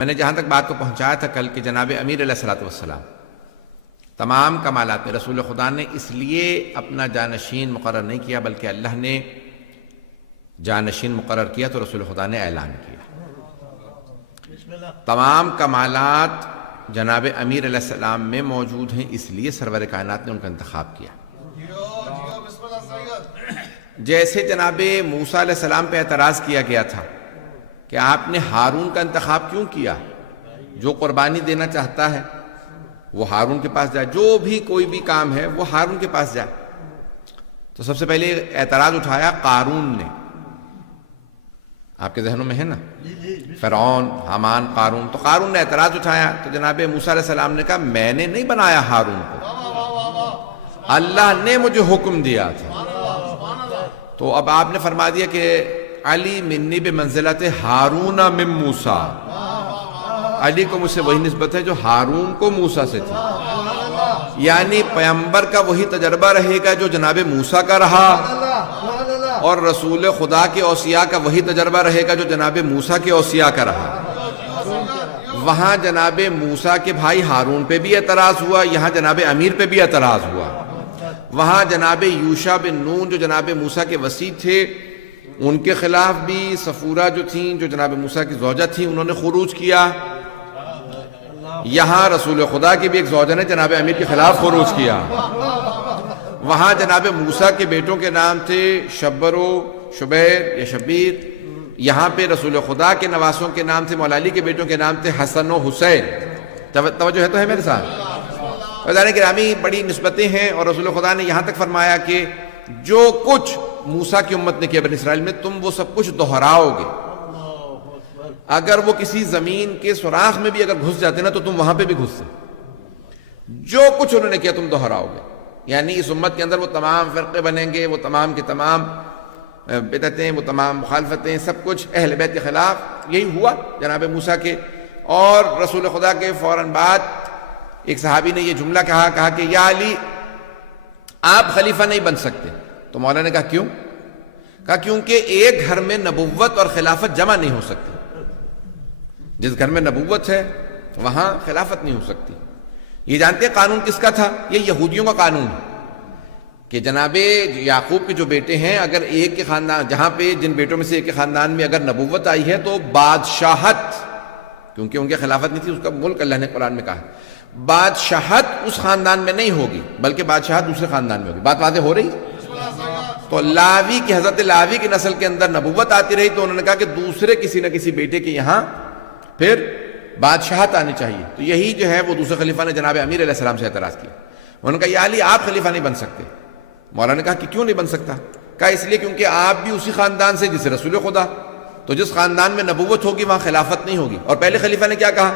میں نے جہاں تک بات کو پہنچایا تھا کل کہ جناب امیر علیہ الصلوۃ والسلام تمام کمالات میں رسول خدا نے اس لیے اپنا جانشین مقرر نہیں کیا بلکہ اللہ نے جانشین مقرر کیا تو رسول خدا نے اعلان کیا تمام کمالات جناب امیر علیہ السلام میں موجود ہیں، اس لیے سرور کائنات نے ان کا انتخاب کیا۔ جیسے جناب موسیٰ علیہ السلام پہ اعتراض کیا گیا تھا کہ آپ نے ہارون کا انتخاب کیوں کیا، جو قربانی دینا چاہتا ہے وہ ہارون کے پاس جائے، جو بھی کوئی بھی کام ہے وہ ہارون کے پاس جائے۔ تو سب سے پہلے اعتراض اٹھایا قارون نے، آپ کے ذہنوں میں ہے نا، فرعون، حامان، قارون۔ تو قارون نے اعتراض اٹھایا تو جناب موسیٰ علیہ السلام نے کہا میں نے نہیں بنایا ہارون کو، اللہ نے مجھے حکم دیا تھا۔ تو اب آپ نے فرما دیا کہ علی منی بمنزلت ہارون من موسیٰ، علی کو مجھ سے وہی نسبت ہے جو ہارون کو موسیٰ سے تھی، یعنی پیغمبر کا وہی تجربہ رہے گا جو جناب موسیٰ کا رہا، اور رسول خدا کے اوصیاء کا وہی تجربہ رہے گا جو جناب موسیٰ کے اوصیاء کا رہا۔ وہاں جناب موسیٰ کے بھائی ہارون پہ بھی اعتراض ہوا، یہاں جناب امیر پہ بھی اعتراض ہوا۔ وہاں جناب یوشع بن نون جو جناب موسیٰ کے وصی تھے ان کے خلاف بھی صفورہ جو تھیں جو جناب موسیٰ کی زوجہ تھیں انہوں نے خروج کیا۔ یہاں رسول خدا کی بھی ایک زوجہ نے جناب امیر کے خلاف خروج کیا۔ وہاں جناب موسیٰ کے بیٹوں کے نام تھے شبر و شبیر یا شبیر، یہاں پہ رسول خدا کے نواسوں کے نام تھے، مولا علی کے بیٹوں کے نام تھے حسن و حسین۔ توجہ ہے تو ہے میرے ساتھ؟ وزارت گرامی بڑی نسبتیں ہیں، اور رسول خدا نے یہاں تک فرمایا کہ جو کچھ موسیٰ کی امت نے کیا بنی اسرائیل میں تم وہ سب کچھ دہراؤ گے۔ اگر وہ کسی زمین کے سوراخ میں بھی اگر گھس جاتے نا تو تم وہاں پہ بھی گھستے، جو کچھ انہوں نے کیا تم دہراؤ گے۔ یعنی اس امت کے اندر وہ تمام فرقے بنیں گے، وہ تمام کے تمام بدعتیں، وہ تمام مخالفتیں، سب کچھ اہل بیت کے خلاف۔ یہی ہوا جناب موسیٰ کے، اور رسول خدا کے فوراً بعد ایک صحابی نے یہ جملہ کہا کہ یا علی آپ خلیفہ نہیں بن سکتے۔ تو مولا نے کہا کیوں؟ کہا کیونکہ ایک گھر میں نبوت اور خلافت جمع نہیں ہو سکتی، جس گھر میں نبوت ہے وہاں خلافت نہیں ہو سکتی۔ یہ جانتے ہیں قانون کس کا تھا؟ یہ یہودیوں کا قانون ہے کہ جناب یعقوب کے جو بیٹے ہیں اگر ایک کے خاندان، جہاں پہ جن بیٹوں میں سے ایک کے خاندان میں اگر نبوت آئی ہے تو بادشاہت، کیونکہ ان کی خلافت نہیں تھی، اس کا ملک اللہ نے قرآن میں کہا ہے، بادشاہت اس خاندان میں نہیں ہوگی بلکہ بادشاہت دوسرے خاندان میں ہوگی۔ بات واضح ہو رہی؟ تو لاوی کی حضرت لاوی کی نسل کے اندر نبوت آتی رہی تو انہوں نے کہا کہ دوسرے کسی نہ کسی بیٹے کے یہاں پھر بادشاہت آنی چاہیے۔ تو یہی جو ہے وہ دوسرے خلیفہ نے جناب امیر علیہ السلام سے اعتراض کیا۔ انہوں نے کہا یا علی آپ خلیفہ نہیں بن سکتے۔ مولا نے کہا کہ کیوں نہیں بن سکتا؟ کہا اس لیے کیونکہ آپ بھی اسی خاندان سے جسے رسول خدا، تو جس خاندان میں نبوت ہوگی وہاں خلافت نہیں ہوگی۔ اور پہلے خلیفہ نے کیا کہا؟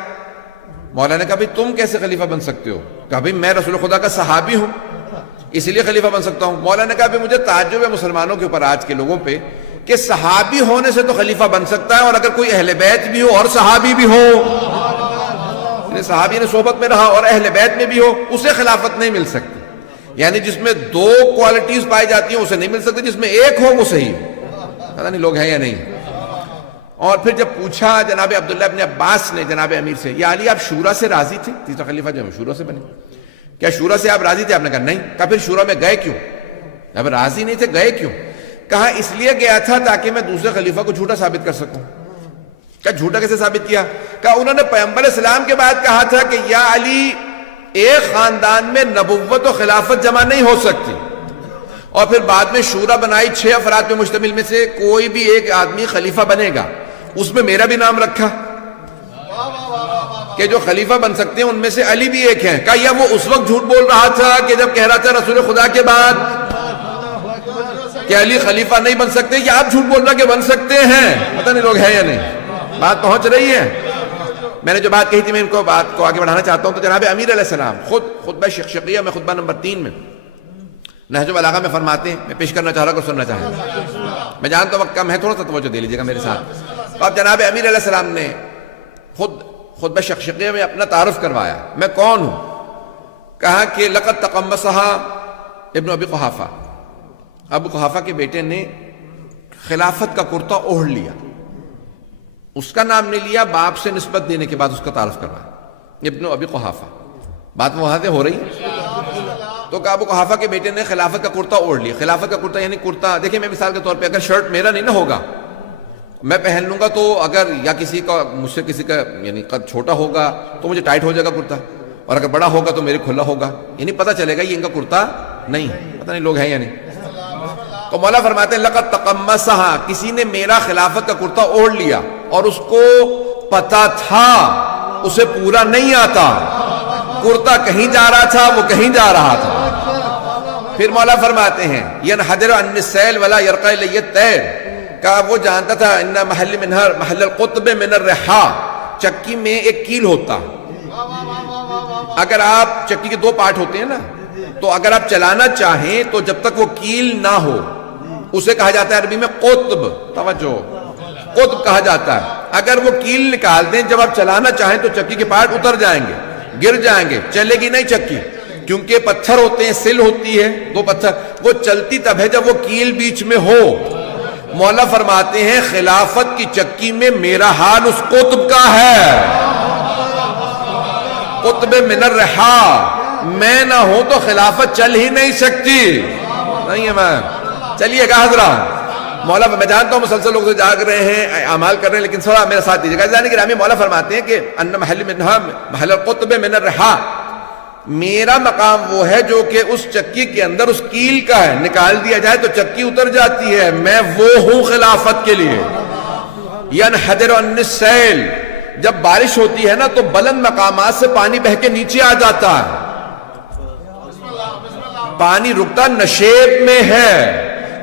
مولا نے کہا بھئی تم کیسے خلیفہ بن سکتے ہو؟ کہا بھئی میں رسول خدا کا صحابی ہوں اس لیے خلیفہ بن سکتا ہوں۔ مولا نے کہا بھئی مجھے تعجب ہے مسلمانوں کے اوپر آج کے لوگوں پہ کہ صحابی ہونے سے تو خلیفہ بن سکتا ہے، اور اگر کوئی اہل بیت بھی ہو اور صحابی بھی ہو، یعنی صحابی نے صحبت میں رہا اور اہل بیت میں بھی ہو، اسے خلافت نہیں مل سکتی۔ یعنی جس میں دو کوالٹیز پائی جاتی ہیں اسے نہیں مل سکتی، جس میں ایک ہو وہ صحیح ہو۔ پتہ نہیں لوگ ہیں یا نہیں۔ اور پھر جب پوچھا جناب عبداللہ ابن عباس نے جناب امیر سے یا علی آپ شورا سے راضی تھے؟ تیسرا خلیفہ جو ہے شورا سے بنے، کیا شورا سے آپ راضی تھے؟ آپ نے کہا نہیں۔ کہا پھر شورا میں گئے کیوں؟ اب راضی نہیں تھے گئے کیوں؟ کہا اس لیے گیا تھا تاکہ میں دوسرے خلیفہ کو جھوٹا ثابت کر سکوں۔ کیا جھوٹا کیسے ثابت کیا؟ کہا انہوں نے پیغمبر اسلام کے بعد کہا تھا کہ یا علی ایک خاندان میں نبوت و خلافت جمع نہیں ہو سکتی، اور پھر بعد میں شورا بنائی 6 افراد پہ مشتمل، میں سے کوئی بھی ایک آدمی خلیفہ بنے گا، اس میں میرا بھی نام رکھا کہ جو خلیفہ بن سکتے ہیں ان میں سے علی بھی ایک ہیں۔ کہا یا وہ اس وقت جھوٹ بول رہا تھا کہ جب کہہ رہا تھا رسول خدا کے بعد کہ علی خلیفہ نہیں بن سکتے، یا آپ جھوٹ بول رہا کہ بن سکتے ہیں؟ پتہ نہیں لوگ ہیں یا نہیں۔ بات پہنچ رہی ہے؟ میں نے جو بات کہی تھی میں ان کو بات کو آگے بڑھانا چاہتا ہوں۔ تو جناب امیر علیہ السلام خود خطبہ شقشقیہ میں خطبہ نمبر 3 میں نہج البلاغہ میں فرماتے ہیں، میں پیش کرنا چاہ رہا ہوں، سننا چاہیں میں جانتا ہوں وقت کم ہے، تھوڑا سا توجہ دے لیجیے گا میرے ساتھ۔ تو اب جناب امیر علیہ السلام نے خود خطبہ شقشقیہ میں اپنا تعارف کروایا، میں کون ہوں؟ کہا کہ لقد تقمصہا ابن ابی قحافہ، ابو قحافہ کے بیٹے نے خلافت کا کرتا اوڑھ لیا۔ اس کا نام نہیں لیا، باپ سے نسبت دینے کے بعد اس کا تعارف کروایا، ابن ابی قحافہ۔ بات وہاں سے ہو رہی ہے۔ تو کہ ابو قحافہ کے بیٹے نے خلافت کا کرتا اوڑھ لیا۔ خلافت کا کرتا یعنی کرتا، دیکھیں میں مثال کے طور پہ اگر شرٹ میرا نہیں نہ ہوگا، میں پہن لوں گا تو اگر یا کسی کا مجھ سے کسی کا یعنی قد چھوٹا ہوگا تو مجھے ٹائٹ ہو جائے گا کرتا، اور اگر بڑا ہوگا تو میرے کھلا ہوگا، یعنی پتہ چلے گا یہ ان کا کرتا نہیں ہے، پتہ نہیں لوگ ہیں یا نہیں۔ تو مولا فرماتے ہیں لقد تقمصھا، کسی نے میرا خلافت کا کرتا اوڑھ لیا اور اس کو پتہ تھا اسے پورا نہیں آتا، کرتا کہیں جا رہا تھا وہ کہیں جا رہا تھا۔ پھر مولا فرماتے ہیں ینحدر عن السیل ولا یرقى الی الطیر، کہ وہ جانتا تھا ان محل منہر محل القطب من الرحا، چکی میں ایک کیل ہوتا، اگر آپ چکی کے دو پارٹ ہوتے ہیں نا، تو اگر آپ چلانا چاہیں تو جب تک وہ کیل نہ ہو اسے کہا جاتا ہے عربی میں قطب، توجہ قطب کہا جاتا ہے۔ اگر وہ کیل نکال دیں جب آپ چلانا چاہیں تو چکی کے پارٹ اتر جائیں گے، گر جائیں گے، چلے گی نہیں چکی، کیونکہ پتھر ہوتے ہیں، سل ہوتی ہے دو پتھر، وہ چلتی تب ہے جب وہ کیل بیچ میں ہو۔ مولا فرماتے ہیں خلافت کی چکی میں میرا حال اس قطب کا ہے، قطب من الرحا، میں نہ ہوں تو خلافت چل ہی نہیں سکتی، نہیں ہے میں چلیے گا حضرات۔ مولا میں جانتا ہوں مسلسل لوگ جاگ رہے ہیں، اعمال کر رہے ہیں، لیکن تھوڑا میرا ساتھ دیجیے گا۔ جانے کہ رامی مولا فرماتے ہیں کہ ان محل منہا محل القطب من الرحا، میرا مقام وہ ہے جو کہ اس چکی کے اندر اس کیل کا ہے، نکال دیا جائے تو چکی اتر جاتی ہے، میں وہ ہوں خلافت کے لیے۔ ینحدر عن السیل، جب بارش ہوتی ہے نا تو بلند مقامات سے پانی بہہ کے نیچے آ جاتا ہے، پانی رکتا نشیب میں ہے،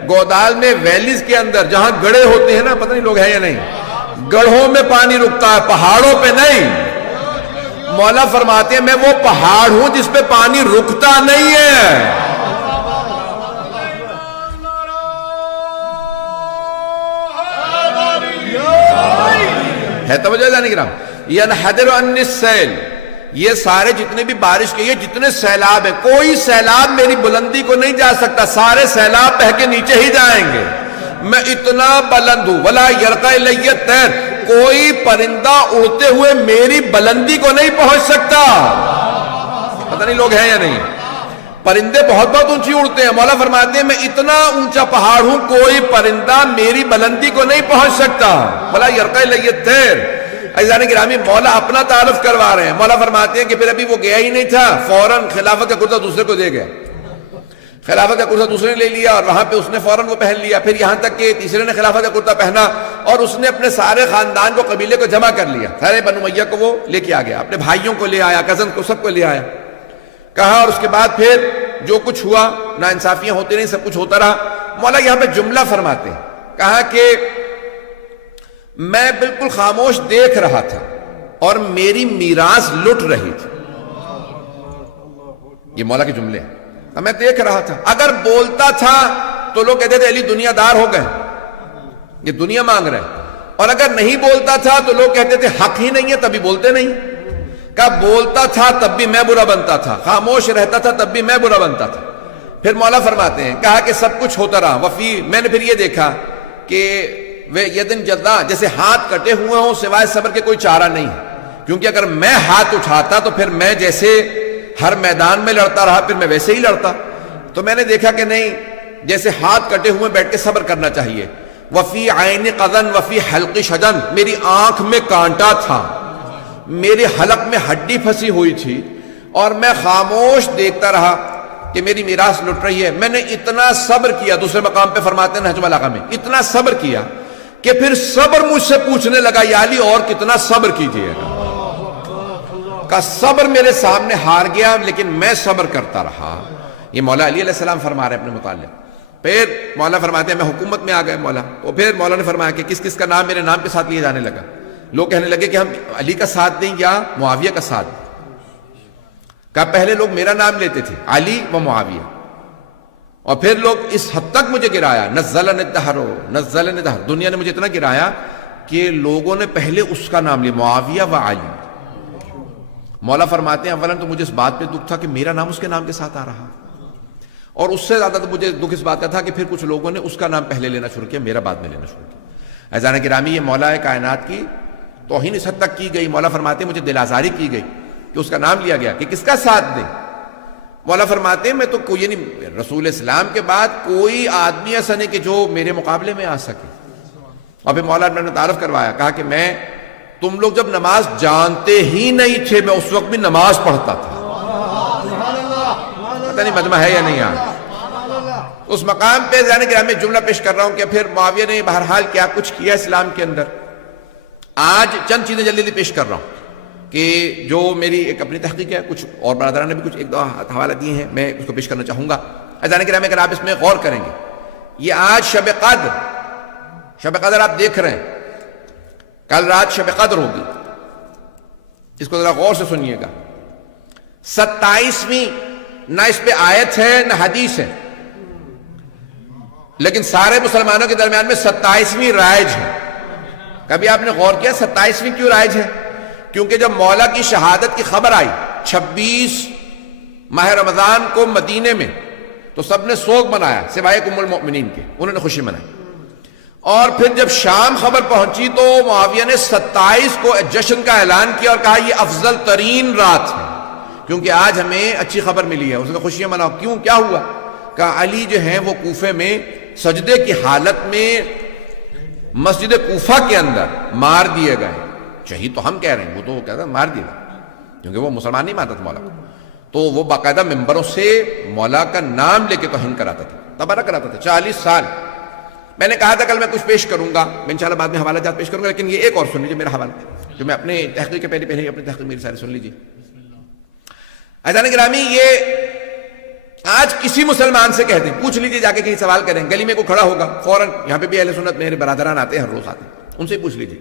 گودال میں ویلیز کے اندر جہاں گڑھے ہوتے ہیں نا، پتہ نہیں لوگ ہیں یا نہیں، گڑھوں میں پانی رکتا ہے، پہاڑوں پہ نہیں۔ مولا فرماتے ہیں میں وہ پہاڑ ہوں جس پہ پانی رکتا نہیں ہے۔ ہے توجہ جانے کرام، ینحدر عن السیل، یہ سارے جتنے بھی بارش کے یہ جتنے سیلاب ہیں، کوئی سیلاب میری بلندی کو نہیں جا سکتا، سارے سیلاب بہ کے نیچے ہی جائیں گے، میں اتنا بلند ہوں۔ ولا یرقى الی الطیر، کوئی پرندہ اڑتے ہوئے میری بلندی کو نہیں پہنچ سکتا، پتہ نہیں لوگ ہیں یا نہیں، پرندے بہت بہت اونچی اڑتے ہیں، مولا فرماتے ہیں میں اتنا اونچا پہاڑ ہوں کوئی پرندہ میری بلندی کو نہیں پہنچ سکتا۔ ولا یرقى الی الطیر، عزیزان گرامی مولا اپنا تعارف کروا رہے ہیں۔ مولا فرماتے ہیں کہ پھر ابھی وہ گیا ہی نہیں تھا، فوراً خلافت کا کرتا دوسرے کو دے گیا، خلافت کا کرتا دوسرے نے لے لیا اور وہاں پہ اس نے فوراً وہ پہن لیا، پھر یہاں تک کہ تیسرے نے خلافت کا کرتا پہنا اور اس نے اپنے سارے خاندان کو قبیلے کو جمع کر لیا، سارے بنو امیہ کو وہ لے کے آ گیا، اپنے بھائیوں کو لے آیا، کزن کو سب کو لے آیا، کہا، اور اس کے بعد پھر جو کچھ ہوا ناانصافیاں ہوتی رہی، سب کچھ ہوتا رہا۔ مولا یہاں پہ جملہ فرماتے ہیں، کہا کہ میں بالکل خاموش دیکھ رہا تھا اور میری میراث لٹ رہی تھی، یہ مولا کے جملے ہیں، میں دیکھ رہا تھا، اگر بولتا تھا تو لوگ کہتے تھے علی دنیا دار ہو گئے، یہ دنیا مانگ رہے، اور اگر نہیں بولتا تھا تو لوگ کہتے تھے حق ہی نہیں ہے تبھی بولتے نہیں، کہ بولتا تھا تب بھی میں برا بنتا تھا، خاموش رہتا تھا تب بھی میں برا بنتا تھا۔ پھر مولا فرماتے ہیں، کہا کہ سب کچھ ہوتا رہا، وفی، میں نے پھر یہ دیکھا کہ وہ یدن جدا، جیسے ہاتھ کٹے ہوئے ہوں سوائے صبر کے کوئی چارہ نہیں ہے، کیونکہ اگر میں ہاتھ اٹھاتا تو پھر میں جیسے ہر میدان میں لڑتا رہا پھر میں ویسے ہی لڑتا، تو میں نے دیکھا کہ نہیں، جیسے ہاتھ کٹے ہوئے بیٹھ کے صبر کرنا چاہیے۔ وفی عین قذن وفی حلق شجن، میری آنکھ میں کانٹا تھا، میرے حلق میں ہڈی پھنسی ہوئی تھی، اور میں خاموش دیکھتا رہا کہ میری میراث لٹ رہی ہے۔ میں نے اتنا صبر کیا، دوسرے مقام پہ فرماتے ہیں نہج البلاغہ میں، اتنا صبر کیا کہ پھر صبر مجھ سے پوچھنے لگا یا علی اور کتنا صبر کیجئے گا، کہ صبر میرے سامنے ہار گیا لیکن میں صبر کرتا رہا۔ یہ مولا علی علیہ السلام فرما رہے اپنے متعلق۔ پھر مولا فرماتے ہیں میں حکومت میں آ گئے مولا، تو پھر مولا نے فرمایا کہ کس کس کا نام میرے نام کے ساتھ لیا جانے لگا، لوگ کہنے لگے کہ ہم علی کا ساتھ دیں یا معاویہ کا ساتھ دیں، کہ پہلے لوگ میرا نام لیتے تھے علی و معاویہ، اور پھر لوگ اس حد تک مجھے گرایا، نزلن الدہر، نزلن الدہر، دنیا نے مجھے اتنا گرایا کہ لوگوں نے پہلے اس کا نام لیا معاویہ و علی۔ مولا فرماتے ہیں اولاً تو مجھے اس بات پہ دکھ تھا کہ میرا نام اس کے نام کے ساتھ آ رہا، اور اس سے زیادہ تو مجھے دکھ اس بات کا تھا کہ پھر کچھ لوگوں نے اس کا نام پہلے لینا شروع کیا، میرا بعد میں لینا شروع کیا۔ اعزان گرامی، یہ مولا کائنات کی توہین اس حد تک کی گئی، مولا فرماتے ہیں مجھے دل آزاری کی گئی کہ اس کا نام لیا گیا کہ کس کا ساتھ دیں. مولا فرماتے ہیں میں تو کوئی نہیں، رسول اسلام کے بعد کوئی آدمی ایسا نہیں کہ جو میرے مقابلے میں آ سکے. اور پھر مولا نے تعارف کروایا، کہا کہ میں تم لوگ جب نماز جانتے ہی نہیں تھے میں اس وقت بھی نماز پڑھتا تھا. پتہ نہیں مجمع ہے یا نہیں آج. اس مقام پہ ذہن کہ میں جملہ پیش کر رہا ہوں کہ پھر معاویہ نے بہرحال کیا کچھ کیا اسلام کے اندر. آج چند چیزیں جلدی جلدی پیش کر رہا ہوں کہ جو میری ایک اپنی تحقیق ہے، کچھ اور برادران نے بھی کچھ ایک دو حوالہ دیے ہیں، میں اس کو پیش کرنا چاہوں گا. اذان کرام اگر آپ اس میں غور کریں گے، یہ آج شب قدر آپ دیکھ رہے ہیں، کل رات شب قدر ہوگی. اس کو ذرا غور سے سنیے گا. 27ویں نہ اس پہ آیت ہے نہ حدیث ہے، لیکن سارے مسلمانوں کے درمیان میں 27ویں رائج ہے. کبھی آپ نے غور کیا 27ویں کیوں رائج ہے؟ کیونکہ جب مولا کی شہادت کی خبر آئی 26 ماہ رمضان کو مدینے میں، تو سب نے سوگ منایا سوائے ام المؤمنین کے، انہوں نے خوشی منائی. اور پھر جب شام خبر پہنچی تو معاویہ نے 27 کو جشن کا اعلان کیا اور کہا یہ افضل ترین رات ہے کیونکہ آج ہمیں اچھی خبر ملی ہے. اس نے خوشیاں مناؤ. کیوں، کیا ہوا؟ کہا علی جو ہیں وہ کوفے میں سجدے کی حالت میں مسجد کوفہ کے اندر مار دیے گئے. شہید تو ہم کہہ رہے ہیں، وہ تو کہتا ہے مار دیا کیونکہ وہ مسلمان نہیں مانتا تھا مولا کو. تو وہ باقاعدہ ممبروں سے مولا کا نام لے کے توہین کراتا تھا، تبرہ کراتا تھا. 40 سال. میں نے کہا تھا کل میں کچھ پیش کروں گا، میں انشاءاللہ بعد میں حوالہ جات پیش کروں گا، لیکن یہ ایک اور سن لیجیے میرا حوالہ جو میں اپنے تحقیق کے پہلے اپنی تحقیق میری ساری سن لیجیے. عزیزان گرامی، یہ آج کسی مسلمان سے کہتے ہیں، پوچھ لیجیے جا کے کہیں سوال کریں، گلی میں کوئی کھڑا ہوگا فوراً، یہاں پہ بھی اہل سنت میرے برادران آتے ہیں، ہر روز آتے ہیں، ان سے پوچھ لیجیے.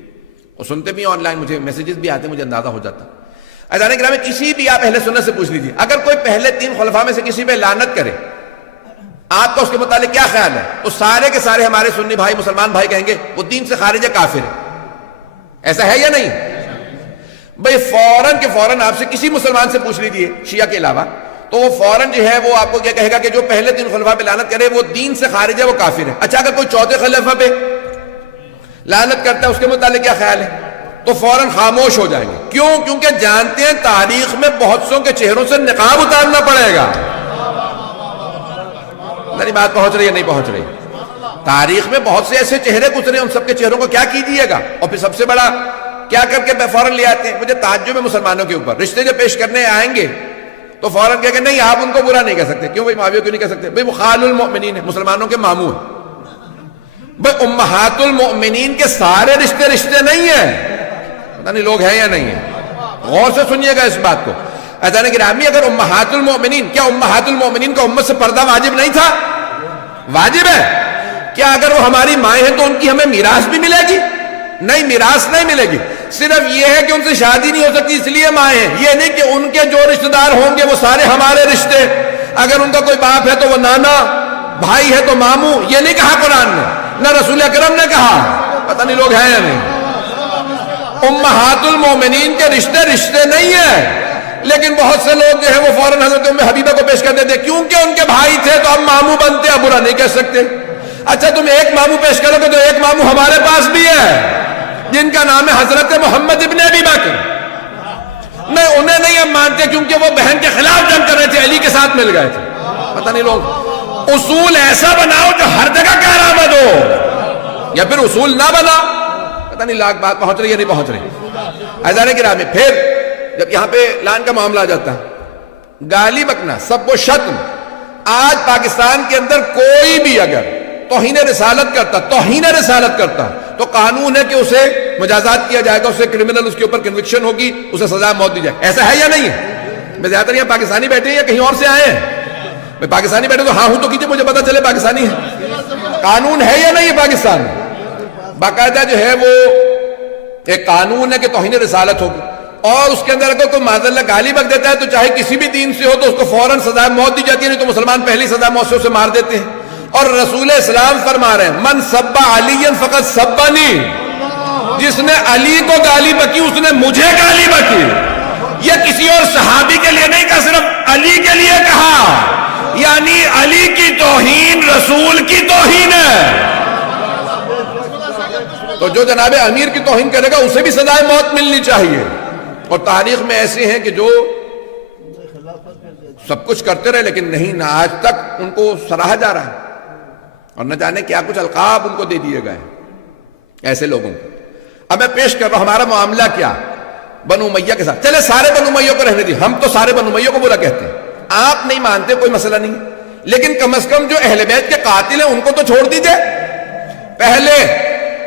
اور سنتے بھی آن لائن، مجھے میسیجز بھی آتے ہیں، مجھے اندازہ ہو جاتا. عزیزان گرامی، کسی بھی آپ اہل سنت سے پوچھ لیجیے، اگر کوئی پہلے 3 خلفاء میں سے کسی پہ لعنت کرے، آپ کا اس کے متعلق کیا خیال ہے؟ تو سارے کے سارے ہمارے سنی بھائی، مسلمان بھائی کہیں گے وہ دین سے خارج ہے، کافر ہے. ایسا ہے یا نہیں؟ بھئی فوراً کے فوراً آپ سے کسی مسلمان سے پوچھ لیجیے شیعہ کے علاوہ، تو وہ فوراً جو ہے وہ آپ کو کیا کہے گا کہ جو پہلے 3 خلفاء پہ لعنت کرے وہ دین سے خارج ہے، وہ کافر ہے. اچھا اگر کوئی چوتھے خلیفہ پہ لعنت کرتا ہے، اس کے متعلق کیا خیال ہے؟ تو فوراً خاموش ہو جائیں گے. کیوں؟ کیونکہ جانتے ہیں تاریخ میں بہت سوں کے چہروں سے نقاب اتارنا پڑے گا. نہیں بات پہنچ رہی ہے؟ نہیں پہنچ رہی. تاریخ میں بہت سے ایسے چہرے گزرے، ان سب کے چہروں کو کیا کیجیے گا؟ اور پھر سب سے بڑا کیا کر کے فوراً لے آتے ہیں. مجھے تعجب ہے مسلمانوں کے اوپر، رشتے جو پیش کرنے آئیں گے تو فوراً کہہ کہ نہیں آپ ان کو برا نہیں کہہ سکتے. کیوں بھائی؟ معاویہ کیوں نہیں کہہ سکتے؟ بھائی وہ خال المؤمنین ہے، مسلمانوں کے ماموں ہیں. بھائی امہات المؤمنین کے سارے رشتے نہیں ہیں. پتہ نہیں لوگ ہیں یا نہیں ہیں. غور سے سنیے گا اس بات کو. عزیزان گرامی، اگر امہات المؤمنین، کیا امہات المؤمنین کا امت سے پردہ واجب نہیں تھا؟ واجب ہے. کیا اگر وہ ہماری مائیں ہیں تو ان کی ہمیں میراث بھی ملے گی؟ نہیں، میراث نہیں ملے گی. صرف یہ ہے کہ ان سے شادی نہیں ہو سکتی اس لیے مائیں ہیں، یہ نہیں کہ ان کے جو رشتہ دار ہوں گے وہ سارے ہمارے رشتے. اگر ان کا کوئی باپ ہے تو وہ نانا، بھائی ہے تو ماموں. یہ نہیں کہا قرآن نے، نہ رسول اکرم نے کہا. پتہ نہیں لوگ ہیں یا نہیں. امہات المومنین کے رشتے نہیں ہیں. لیکن بہت سے لوگ جو ہیں وہ فوراً حضرت ام حبیبہ کو پیش کر دیتے کیونکہ ان کے بھائی تھے تو اب ماموں بنتے، اب برا نہیں کہہ سکتے. اچھا تم ایک ماموں پیش کرو گے تو ایک ماموں ہمارے پاس بھی ہے جن کا نام ہے حضرت محمد ابن ابی بکر. نہیں، انہیں نہیں ہم مانتے کیونکہ وہ بہن کے خلاف جنگ کر رہے تھے، علی کے ساتھ مل گئے تھے. پتہ نہیں لوگ. اصول ایسا بناؤ جو ہر جگہ کارآمد ہو، یا پھر اصول نہ بناؤ. پتہ نہیں لاکھ بات پہنچ رہی ہے نہیں پہنچ رہی. عزیزان گرامی، پھر جب یہاں پہ لعن کا معاملہ آ جاتا ہے، گالی بکنا، سب و شتم. آج پاکستان کے اندر کوئی بھی اگر توہین رسالت کرتا تو قانون ہے کہ اسے مجازات کیا جائے گا، اسے کرمنل، اس کے اوپر کنوکشن ہوگی، اسے سزا موت دی جائے. ایسا ہے یا نہیں ہے؟ میں زیادہ نہیں پاکستانی بیٹھے ہیں یا کہیں اور سے آئے ہیں؟ میں پاکستانی بیٹھے تو ہاں ہوں تو کیجئے، مجھے پتا چلے پاکستانی ہے. قانون ہے یا نہیں ہے پاکستان میں؟ باقاعدہ جو ہے وہ ایک قانون ہے کہ توہین رسالت ہوگی، اور اس کے اندر اگر کوئی معاذ اللہ گالی بک دیتا ہے تو چاہے کسی بھی دین سے ہو تو اس کو فوراً سزا موت دی جاتی ہے. نہیں تو مسلمان پہلی سزا موت سے اسے مار دیتے ہیں. اور رسول اسلام فرما رہے ہیں من سب علی فقط سبنی، جس نے علی کو گالی بکی اس نے مجھے گالی بکی. یہ کسی اور صحابی کے لیے نہیں کہا، صرف علی کے لیے کہا. یعنی علی کی توہین رسول کی توہین ہے. تو جو جناب امیر کی توہین کرے گا اسے بھی سزائے موت ملنی چاہیے. اور تاریخ میں ایسے ہیں کہ جو سب کچھ کرتے رہے لیکن نہیں نہ آج تک ان کو سراہا جا رہا ہے اور نہ جانے کیا کچھ القاب ان کو دے دیے گئے ایسے لوگوں کو. اب میں پیش کر رہا ہوں ہمارا معاملہ کیا بنو امیہ کے ساتھ. چلے سارے بنو امیہ کو رہنے دی, ہم تو سارے بنو امیہ کو برا کہتے ہیں, آپ نہیں مانتے کوئی مسئلہ نہیں, لیکن کم از کم جو اہل بیت کے قاتل ہیں ان کو تو چھوڑ دیجئے. پہلے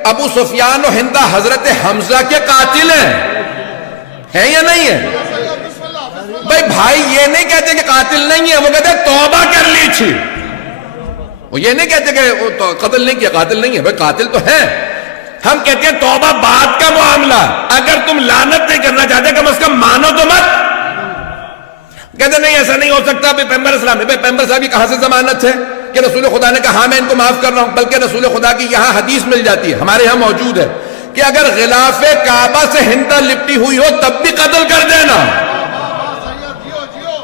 ابو سفیان و ہندہ حضرت حمزہ کے قاتل ہیں یا نہیں ہیں؟ بھائی یہ نہیں کہتے کہ قاتل نہیں ہے, وہ کہتے ہیں توبہ کر لی تھی. وہ یہ نہیں کہتے کہ قتل نہیں کیا, قاتل نہیں ہے. بھائی قاتل تو ہے. ہم کہتے ہیں توبہ بعد کا معاملہ, اگر تم لعنت نہیں کرنا چاہتے کم از کم مانو تو مت. کہتے نہیں ایسا نہیں ہو سکتا. پیغمبر اسلام نے, پیغمبر صاحب کی کہاں سے ضمانت ہے کہ رسول خدا نے کہا ہاں میں ان کو معاف کر رہا ہوں؟ بلکہ رسول خدا کی یہاں حدیث مل جاتی ہے, ہمارے یہاں موجود ہے کہ اگر غلاف کعبہ سے ہندہ لپٹی ہوئی ہو تب بھی قتل کر دینا.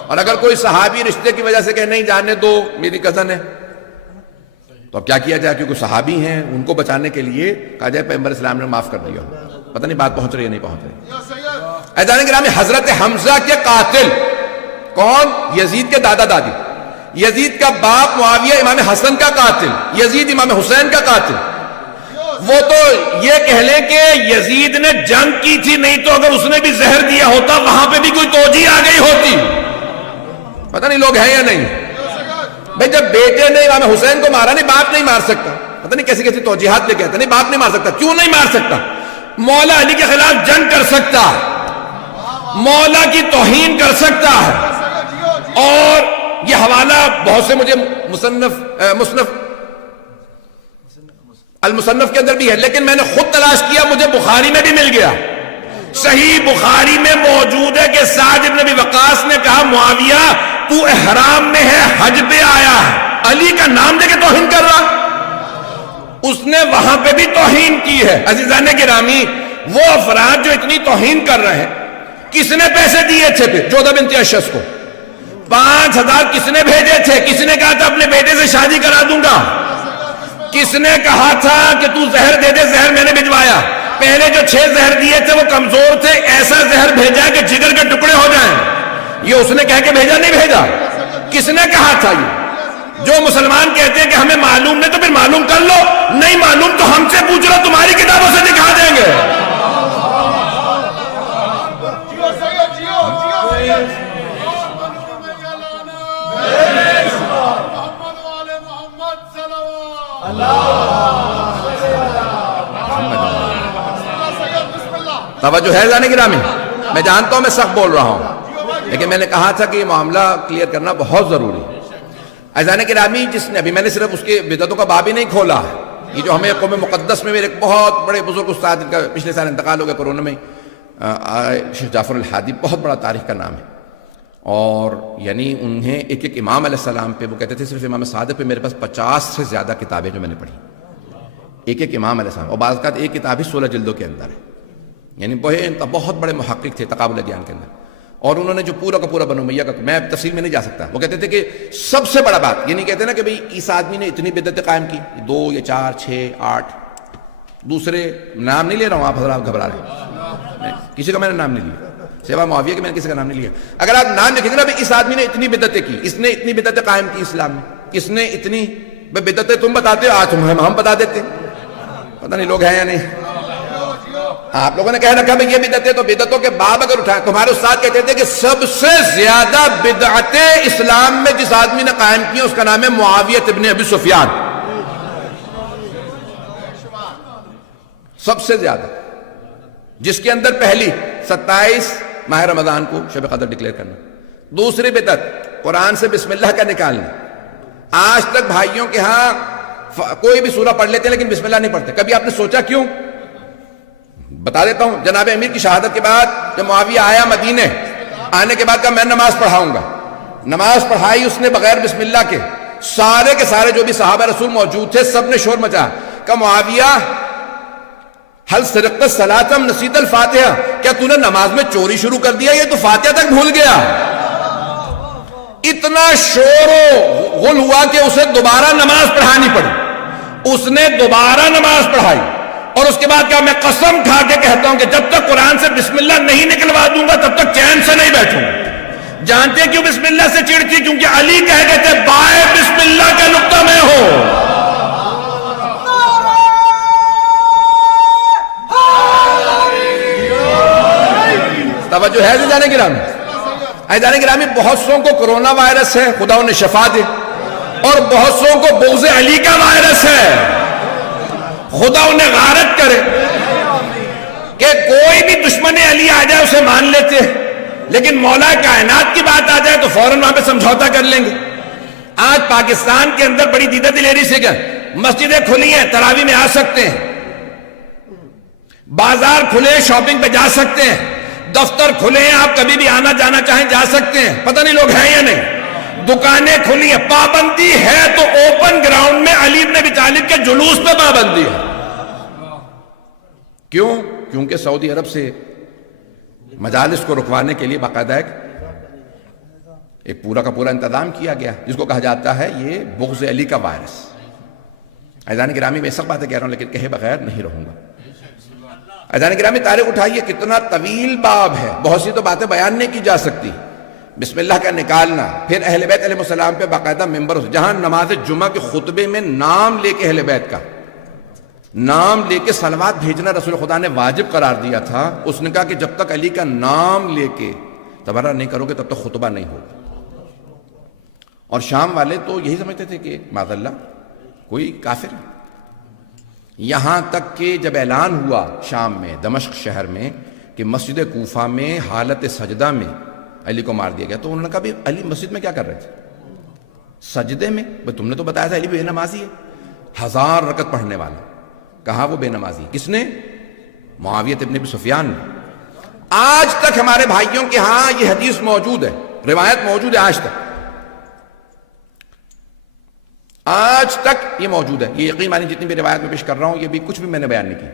اور اگر کوئی صحابی رشتے کی وجہ سے کہ نہیں جانے دو میری کزن ہے, تو اب کیا کیا جائے؟ کیونکہ صحابی ہیں, ان کو بچانے کے لیے کہا جائے پیغمبر اسلام نے معاف کر دیا. پتہ نہیں بات پہنچ رہی ہے نہیں پہنچ رہی. اذان گرامی حضرت حمزہ کے قاتل کون؟ یزید کے دادا دادی. یزید کا باپ معاویہ امام حسن کا قاتل, یزید امام حسین کا قاتل. وہ تو یہ کہہ لیں کہ یزید نے جنگ کی تھی, نہیں تو اگر اس نے بھی زہر دیا ہوتا وہاں پہ بھی کوئی توجیہ آ گئی ہوتی. پتہ نہیں لوگ ہیں یا نہیں. بھئی جب بیٹے نے امام حسین کو مارا, نہیں باپ نہیں مار سکتا. پتہ نہیں کیسی کیسی توجیحات لے کے آتا, نہیں باپ نہیں مار سکتا. کیوں نہیں مار سکتا؟ مولا علی کے خلاف جنگ کر سکتا, مولا کی توہین کر سکتا ہے. اور یہ حوالہ بہت سے مجھے مصنف المصنف کے اندر بھی ہے, لیکن میں نے خود تلاش کیا, مجھے بخاری میں بھی مل گیا. صحیح بخاری میں موجود ہے کہ سعد بن ابی وقاص نے کہا معاویہ تو احرام میں ہے, حج پہ آیا ہے, علی کا نام لے کے توہین کر رہا. اس نے وہاں پہ بھی توہین کی ہے. عزیزان گرامی, وہ افراد جو اتنی توہین کر رہے ہیں, کس نے پیسے دیے تھے؟ پھر جودہ بنت اشعث کو 5,000 کس نے بھیجے تھے؟ کس نے کہا تھا اپنے بیٹے سے شادی کرا دوں گا؟ کس نے کہا تھا کہ تو زہر دے دے؟ زہر میں نے بھجوایا. پہلے جو 6 زہر دیے تھے وہ کمزور تھے, ایسا زہر بھیجا کہ جگر کے ٹکڑے ہو جائیں. یہ اس نے کہہ کے بھیجا نہیں بھیجا؟ کس نے کہا تھا؟ یہ جو مسلمان کہتے ہیں کہ ہمیں معلوم نہیں, تو پھر معلوم کر لو. نہیں معلوم تو ہم سے پوچھ لو, تمہاری کتابوں سے دکھا دیں گے. توجہ ہے جانے گرامی, میں جانتا ہوں میں سخت بول رہا ہوں, لیکن میں نے کہا تھا کہ یہ معاملہ کلیئر کرنا بہت ضروری ہے. اذان گرامی, جس نے ابھی میں نے صرف اس کے بدعتوں کا باب ہی نہیں کھولا, یہ جو ہمیں قوم مقدس میں میرے ایک بہت بڑے بزرگ استاد کا پچھلے سال انتقال ہو گیا کورونا میں, شیخ جعفر الحادی, بہت بڑا تاریخ کا نام ہے. اور یعنی انہیں ایک ایک امام علیہ السلام پہ, وہ کہتے تھے صرف امام صادق پہ میرے پاس 50 سے زیادہ کتابیں جو میں نے پڑھی, ایک ایک امام علیہ السلام, اور بعض اوقات ایک کتاب ہی 16 جلدوں کے اندر ہے. یعنی بہت بڑے محقق تھے تقابل ادیان کے اندر, اور انہوں نے جو پورا کا پورا بنو امیہ کا, میں تفصیل میں نہیں جا سکتا, وہ کہتے تھے کہ سب سے بڑا بات یہ نہیں کہتے نا کہ بھئی اس آدمی نے اتنی بدعتیں قائم کی, 2 یا 4 6 8, دوسرے نام نہیں لے رہا ہوں, آپ حضرات گھبرا رہے ہیں, کسی کا میں نے نام نہیں لیا سوا معاویہ کہ میں نے کسی کا نام نہیں لیا. اگر آپ نام لکھیں گے نا اس آدمی نے اتنی بدعتیں کی, اس نے اتنی بدعتیں قائم کی اسلام میں, اس نے اتنی بدعتیں, تم بتاتے ہو, آج ہم بتا دیتے. پتہ نہیں لوگ ہیں یا نہیں. آپ لوگوں نے کہہ رکھا بھئی یہ بدعتیں, تو بدعتوں کے باب اگر اٹھائیں, تمہارے استاد کہتے تھے کہ سب سے زیادہ بدعتیں اسلام میں جس آدمی نے قائم کی اس کا نام ہے معاویہ ابن ابی سفیان. سب سے زیادہ, جس کے اندر پہلی 27 ماہ رمضان کو شب قدر ڈکلیئر کرنا. دوسری بدعت قرآن سے بسم اللہ کا نکالنا. آج تک بھائیوں کے ہاں کوئی بھی سورہ پڑھ لیتے ہیں لیکن بسم اللہ نہیں پڑھتے. کبھی آپ نے سوچا کیوں؟ بتا دیتا ہوں. جناب امیر کی شہادت کے بعد جب معاویہ آیا مدینے, آنے کے بعد کہا میں نماز پڑھاؤں گا. نماز پڑھائی اس نے بغیر بسم اللہ کے. سارے کے سارے جو بھی صحابہ رسول موجود تھے سب نے شور مچا, کہا معاویہ حل سرقت الصلاۃ نسیت الفاتحہ, کیا تو نے نماز میں چوری شروع کر دیا, یہ تو فاتحہ تک بھول گیا. اتنا شور و غل ہوا کہ اسے دوبارہ نماز پڑھانی پڑی. اس نے دوبارہ نماز پڑھائی اور اس کے بعد کہا میں قسم کھا کے کہتا ہوں کہ جب تک قرآن سے بسم اللہ نہیں نکلوا دوں گا تب تک چین سے نہیں بیٹھوں گا. جانتے کیوں بسم اللہ سے چڑتی؟ کیونکہ علی کہہ گئے تھے بائے بسم اللہ کا نقطہ میں ہوں. توجہ ہے عزیزان گرامی؟ عزیزان گرامی، بہت سو کو کرونا وائرس ہے، خدا انہیں شفا دے، اور بہت سو کو بغض علی کا وائرس ہے، خدا انہیں غارت کرے. کہ کوئی بھی دشمن علی آ جائے اسے مان لیتے ہیں، لیکن مولا کائنات کی بات آ جائے تو فوراً وہاں پہ سمجھوتا کر لیں گے. آج پاکستان کے اندر بڑی دیدہ دلیری سے کہ مسجدیں کھلی ہیں، تراویح میں آ سکتے ہیں، بازار کھلے شاپنگ پہ جا سکتے ہیں، دفتر کھلے ہیں، آپ کبھی بھی آنا جانا چاہیں جا سکتے ہیں، پتہ نہیں لوگ ہیں یا نہیں، دکانیں کھلی ہیں. پابندی ہے تو اوپن گراؤنڈ میں علی بن ابی طالب کے جلوس پہ پابندی ہے. کیوں؟ کیونکہ سعودی عرب سے مجالس کو رکوانے کے لیے باقاعدہ ایک پورا کا پورا انتظام کیا گیا، جس کو کہا جاتا ہے یہ بغض علی کا وائرس. عزیزان گرامی، میں سب باتیں کہہ رہا ہوں لیکن کہے بغیر نہیں رہوں گا. عزیزان گرامی، تاریخ اٹھائیے، کتنا طویل باب ہے، بہت سی تو باتیں بیان نہیں کی جا سکتی. بسم اللہ کا نکالنا، پھر اہل بیت علیہ السلام پہ باقاعدہ ممبر، جہاں نماز جمعہ کے خطبے میں نام لے کے اہل بیت کا نام لے کے صلوات بھیجنا رسول خدا نے واجب قرار دیا تھا. اس نے کہا کہ جب تک علی کا نام لے کے تبرہ نہیں کرو گے تب تک خطبہ نہیں ہوگا. اور شام والے تو یہی سمجھتے تھے کہ معاذ اللہ کوئی کافر ہے. یہاں تک کہ جب اعلان ہوا شام میں، دمشق شہر میں، کہ مسجد کوفہ میں حالت سجدہ میں علی کو مار دیا گیا، تو انہوں نے کہا بھی علی مسجد میں کیا کر رہے تھے؟ سجدے میں؟ تم نے تو بتایا تھا علی بے نمازی ہے، 1000 رکعت پڑھنے والا. کہا وہ بے نمازی. کس نے؟ معاویہ ابن ابی سفیان نے. آج تک ہمارے بھائیوں کے ہاں یہ حدیث موجود ہے، روایت موجود ہے، آج تک یہ موجود ہے. یہ یقین مانی جتنی بھی روایت میں پیش کر رہا ہوں یہ بھی کچھ بھی میں نے بیان نہیں کی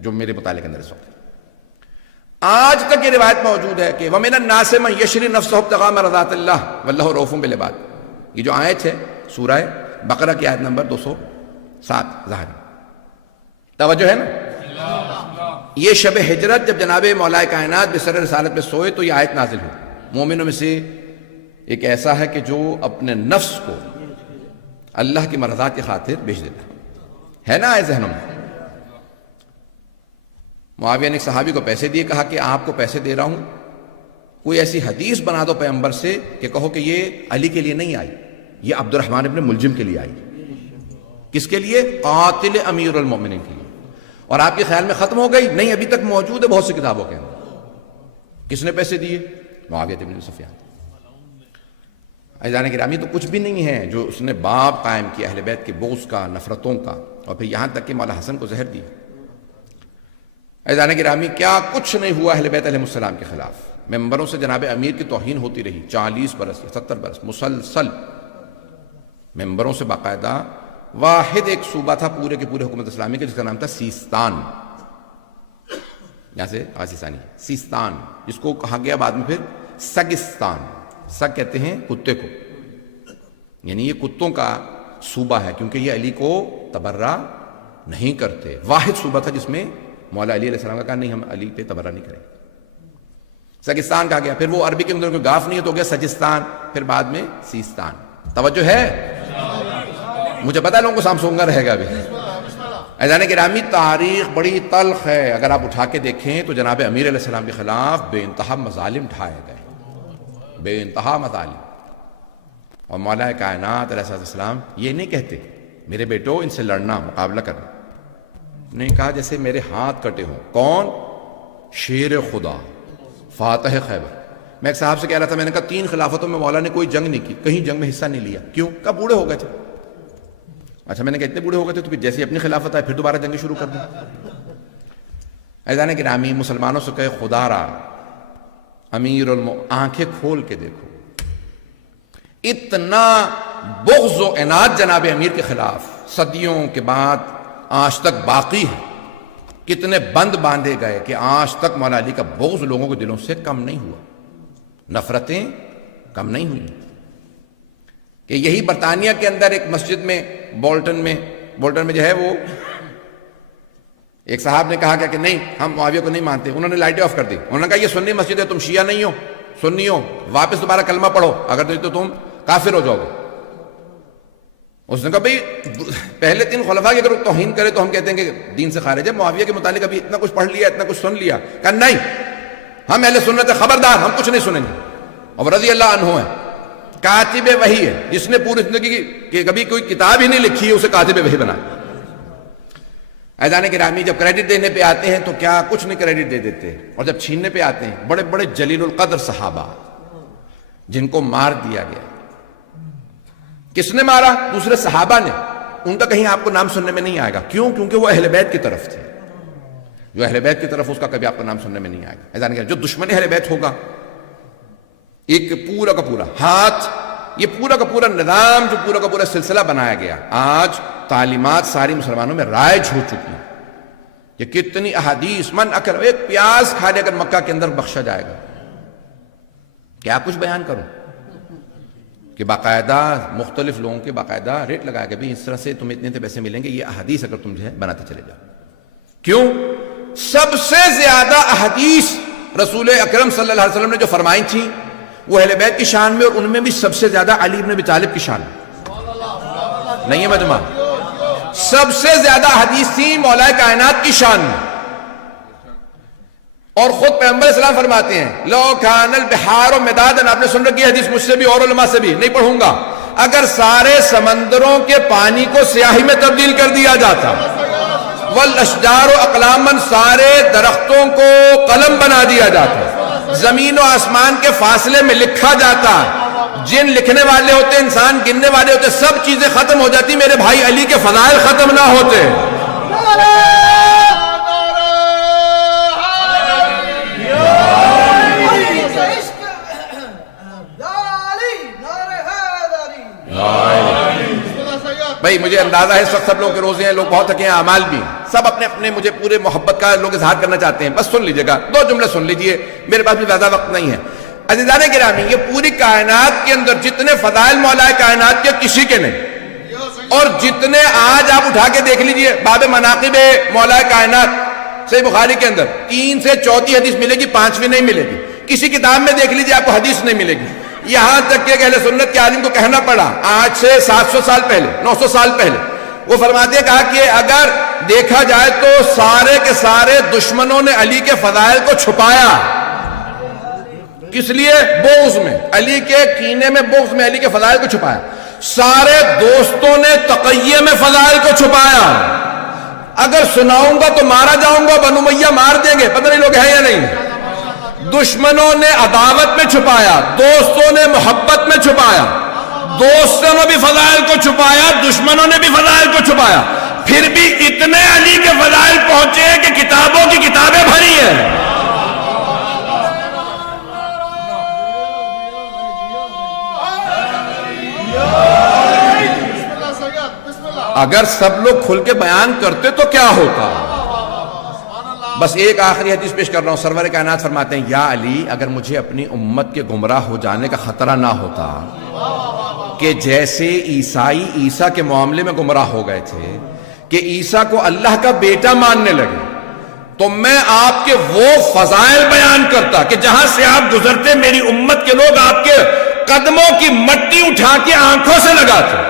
جو میرے مطالعے کے اندر اس وقت. آج تک یہ روایت موجود ہے کہ وَمِنَ النَّاسِ مَن يَشْرِي نَفْسَهُ ابْتِغَاءَ مَرْضَاتِ اللَّهِ وَاللَّهُ رَءُوفٌ بِالْعِبَادِ. یہ جو آیت ہے سورہ بقرہ کی آیت نمبر 207 ظاہر. توجہ ہے نا؟ یہ شب ہجرت جب جناب مولا کائنات بسر رسالت میں سوئے تو یہ آیت نازل ہوئی. مومنوں میں سے ایک ایسا ہے کہ جو اپنے نفس کو اللہ کی مرضات کی خاطر بیچ دیتا ہے نا. آئے ذہنوں میں معاویہ نے ایک صحابی کو پیسے دیے، کہا کہ آپ کو پیسے دے رہا ہوں، کوئی ایسی حدیث بنا دو پیغمبر سے کہ کہو کہ یہ علی کے لیے نہیں آئی، یہ عبد الرحمن ابن ملجم کے لیے آئی. کس کے لیے؟ قاتل امیر المومنین کے لیے. اور آپ کے خیال میں ختم ہو گئی؟ نہیں، ابھی تک موجود ہے بہت سی کتابوں کے اندر. کس نے پیسے دیے؟ معاویہ ابن سفیان. عزیزان گرامی، تو کچھ بھی نہیں ہے جو اس نے باب قائم کیا اہل بیت کے بغض کا، نفرتوں کا، اور پھر یہاں تک کہ مولا حسن کو زہر دی. عزیزان گرامی، کیا کچھ نہیں ہوا اہل بیت علیہ السلام کے خلاف. ممبروں سے جناب امیر کی توہین ہوتی رہی 40 برس 70 برس مسلسل. ممبروں سے باقاعدہ واحد ایک صوبہ تھا پورے کے پورے حکومت اسلامی کے، جس کا نام تھا سیستان. یہاں سے آسیستانی سیستان، جس کو کہا گیا بعد میں پھر سگستان. سگ کہتے ہیں کتے کو، یعنی یہ کتوں کا صوبہ ہے، کیونکہ یہ علی کو تبرہ نہیں کرتے. واحد صوبہ تھا جس میں مولا علی علیہ السلام کا کہا نہیں ہم علی پہ تبرہ نہیں کریں. سگستان کہا گیا، پھر وہ عربی کے اندر کوئی گاف نہیں ہے تو ہو گیا سجستان، پھر بعد میں سیستان. توجہ ہے؟ مجھے پتا لوگوں کو سامسونگا رہے گا ابھی. عزیزان گرامی، تاریخ بڑی تلخ ہے. اگر آپ اٹھا کے دیکھیں تو جناب امیر علیہ السلام کے خلاف بے انتہا مظالم ڈھائے گئے، بے انتہا مظالم. اور مولا کائنات علیہ السلام یہ نہیں کہتے میرے بیٹو ان سے لڑنا، مقابلہ کرنا. نہیں کہا جیسے میرے ہاتھ کٹے ہوں. کون؟ شیر خدا، فاتح خیبر. میں ایک صاحب سے کہہ رہا تھا، میں نے کہا 3 خلافتوں میں مولا نے کوئی جنگ نہیں کی، کہیں جنگ میں حصہ نہیں لیا. کیوں؟ کہا بوڑھے ہو گئے تھے. اچھا، میں نے کہا اتنے بوڑھے ہو گئے تھے تو پھر جیسے اپنی خلافت آئے پھر دوبارہ جنگیں شروع کر دیں. عزیزان گرامی، مسلمانوں سے کہے خدا را امیر آنکھیں کھول کے دیکھو، اتنا بغض و عناد جناب امیر کے خلاف صدیوں کے بعد آج تک باقی ہے. کتنے بند باندھے گئے کہ آج تک مولا علی کا بغض لوگوں کے دلوں سے کم نہیں ہوا، نفرتیں کم نہیں ہوئی. کہ یہی برطانیہ کے اندر ایک مسجد میں بولٹن میں جو ہے وہ ایک صاحب نے کہا کہ نہیں ہم معاویہ کو نہیں مانتے، انہوں نے لائٹیں آف کر دی، انہوں نے کہا یہ سنی مسجد ہے، تم شیعہ نہیں ہو، سنی ہو، واپس دوبارہ کلمہ پڑھو، اگر نہیں تو تم کافر ہو جاؤ گے۔ اس نے کہا بھئی پہلے 3 خلفاء کی اگر توہین کرے تو ہم کہتے ہیں کہ دین سے خارج ہے، معاویہ کے متعلق ابھی اتنا کچھ پڑھ لیا، اتنا کچھ سن لیا۔ کہا نہیں، ہم اہل سنت خبردار، ہم کچھ نہیں سنیں گے۔ اور رضی اللہ عنہ ہے، کاتب وحی ہے، جس نے پوری زندگی کی کبھی کوئی کتاب ہی نہیں لکھی ہے اسے کاتب وحی بنا۔ عزیزان گرامی، جب کریڈٹ دینے پہ آتے ہیں تو کیا کچھ نہیں کریڈٹ دے دیتے، اور جب چھیننے پہ آتے ہیں بڑے بڑے جلیل القدر صحابہ جن کو مار دیا گیا۔ کس نے مارا؟ دوسرے صحابہ نے۔ ان کا کہیں آپ کو نام سننے میں نہیں آئے گا، کیوں؟ کیونکہ وہ اہل بیت کی طرف تھے۔ جو اہل بیت کی طرف، اس کا کبھی آپ کو نام سننے میں نہیں آئے گا۔ عزیزان گرامی، جو دشمن اہل بیت ہوگا، ایک پورا کا پورا ہاتھ، یہ پورا کا پورا نظام، جو پورا کا پورا سلسلہ بنایا گیا، آج تعلیمات ساری مسلمانوں میں رائج ہو چکی ہیں کہ کتنی احادیث، من اکرم، ایک پیاز کھا لے اگر مکہ کے اندر بخشا جائے گا۔ کیا کچھ بیان کروں کہ باقاعدہ مختلف لوگوں کے باقاعدہ ریٹ لگایا کہ بھی اس طرح سے تمہیں اتنے پیسے ملیں گے، یہ احادیث اگر تم جو ہے بناتے چلے جاؤ۔ کیوں؟ سب سے زیادہ احادیث رسول اکرم صلی اللہ علیہ وسلم نے جو فرمائی تھی وہ اہل بیت کی شان میں، اور ان میں بھی سب سے زیادہ علی بن ابی طالب کی شان میں، نہیں ہے مجمع؟ سب سے زیادہ حدیث تھی مولا کائنات کی شان میں، اور خود پیغمبر اسلام فرماتے ہیں لو کان البحار مدادا، آپ نے سن رکھی حدیث مجھ سے بھی اور علماء سے بھی، نہیں پڑھوں گا، اگر سارے سمندروں کے پانی کو سیاہی میں تبدیل کر دیا جاتا، والاشجار اقلاما، سارے درختوں کو قلم بنا دیا جاتا، زمین و آسمان کے فاصلے میں لکھا جاتا، جن لکھنے والے ہوتے، انسان گننے والے ہوتے، سب چیزیں ختم ہو جاتی، میرے بھائی علی کے فضائل ختم نہ ہوتے۔ بھائی مجھے اندازہ ہے اس وقت سب لوگ کے روزے ہیں، لوگ بہت تھکے ہیں، اعمال بھی، سب اپنے اپنے مجھے پورے محبت کا لوگ اظہار کرنا چاہتے ہیں، بس سن لیجئے گا، 2 جملے سن لیجئے، میرے پاس بھی زیادہ وقت نہیں ہے۔ عزیزان گرامی، یہ پوری کائنات کے اندر جتنے فضائل مولا کائنات کے کسی کے نہیں، اور جتنے آج آپ اٹھا کے دیکھ لیجئے باب مناقب مولا کائنات صحیح بخاری کے اندر 3 سے 4 حدیث ملے گی، 5ویں نہیں ملے گی، کسی کتاب میں دیکھ لیجئے آپ کو حدیث نہیں ملے گی، یہاں تک کہ اہل سنت کے عالم کو کہنا پڑا آج سے 700 سال پہلے، 900 سال پہلے، وہ فرماتے ہیں کہا کہ اگر دیکھا جائے تو سارے کے سارے دشمنوں نے علی کے فضائل کو چھپایا، کس لیے؟ بغض میں، علی کے کینے میں، بغض میں علی کے فضائل کو چھپایا، سارے دوستوں نے تقیے میں فضائل کو چھپایا، اگر سناؤں گا تو مارا جاؤں گا، بنو امیہ مار دیں گے، پتہ نہیں لوگ ہیں یا نہیں، دشمنوں نے عداوت میں چھپایا، دوستوں نے محبت میں چھپایا، دوستوں نے بھی فضائل کو چھپایا، دشمنوں نے بھی فضائل کو چھپایا، پھر بھی اتنے علی کے فضائل پہنچے کہ کتابوں کی کتابیں بھری ہیں۔ اگر سب لوگ کھل کے بیان کرتے تو کیا ہوتا؟ بس ایک آخری حدیث پیش کر رہا ہوں، سرور کائنات فرماتے ہیں یا علی، اگر مجھے اپنی امت کے گمراہ ہو جانے کا خطرہ نہ ہوتا کہ جیسے عیسائی عیسیٰ کے معاملے میں گمراہ ہو گئے تھے کہ عیسیٰ کو اللہ کا بیٹا ماننے لگے، تو میں آپ کے وہ فضائل بیان کرتا کہ جہاں سے آپ گزرتے میری امت کے لوگ آپ کے قدموں کی مٹی اٹھا کے آنکھوں سے لگاتے۔